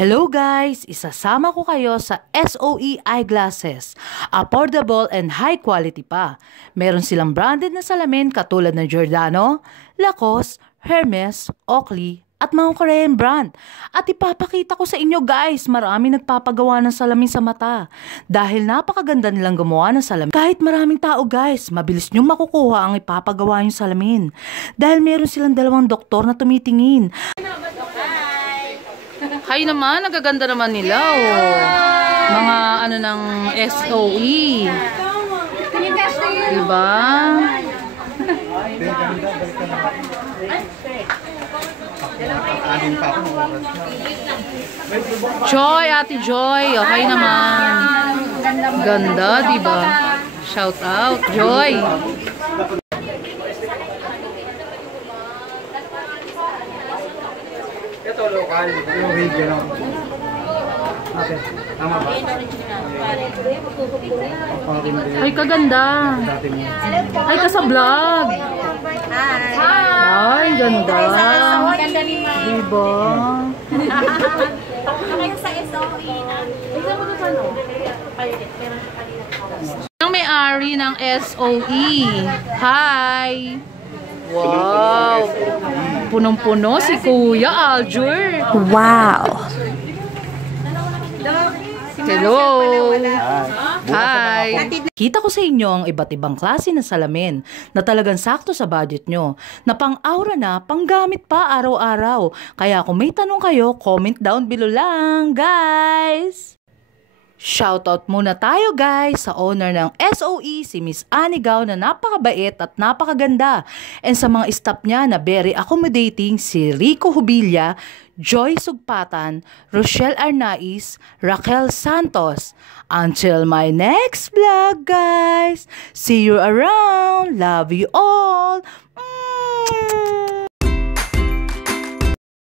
Hello guys! Isasama ko kayo sa SOE eyeglasses. Affordable and high quality pa. Meron silang branded na salamin katulad ng Giordano, Lacoste, Hermes, Oakley, at mga Korean brand. At ipapakita ko sa inyo guys, marami nagpapagawa ng salamin sa mata. Dahil napakaganda nilang gumawa ng salamin. Kahit maraming tao guys, mabilis nyong makukuha ang ipapagawa yung salamin. Dahil meron silang dalawang doktor na tumitingin. Hay naman, nagaganda naman nila oh. Mga ano ng SOE. Diba? Joy, Ate Joy. Okay naman. Ganda, diba? Shout out, Joy. Ito lokal, yung regional. Okay, tama ba? Ay, kaganda. Ay, kasa-vlog. Ay, ganda. Diba? Ang may-ari ng SOE. Hi! Wow! Punong-puno si Kuya Aljur. Wow! Hello! Hi! Kita ko sa inyo ang iba't ibang klase ng salamin na talagang sakto sa budget nyo, na pang-aura na, pang-gamit pa araw-araw. Kaya kung may tanong kayo, comment down below lang, guys! Shoutout muna tayo guys sa owner ng SOE, si Miss Anigaw na napakabait at napakaganda. And sa mga staff niya na very accommodating, si Rico Hubilla, Joy Sugpatan, Rochelle Arnaiz, Raquel Santos. Until my next vlog guys, see you around, love you all,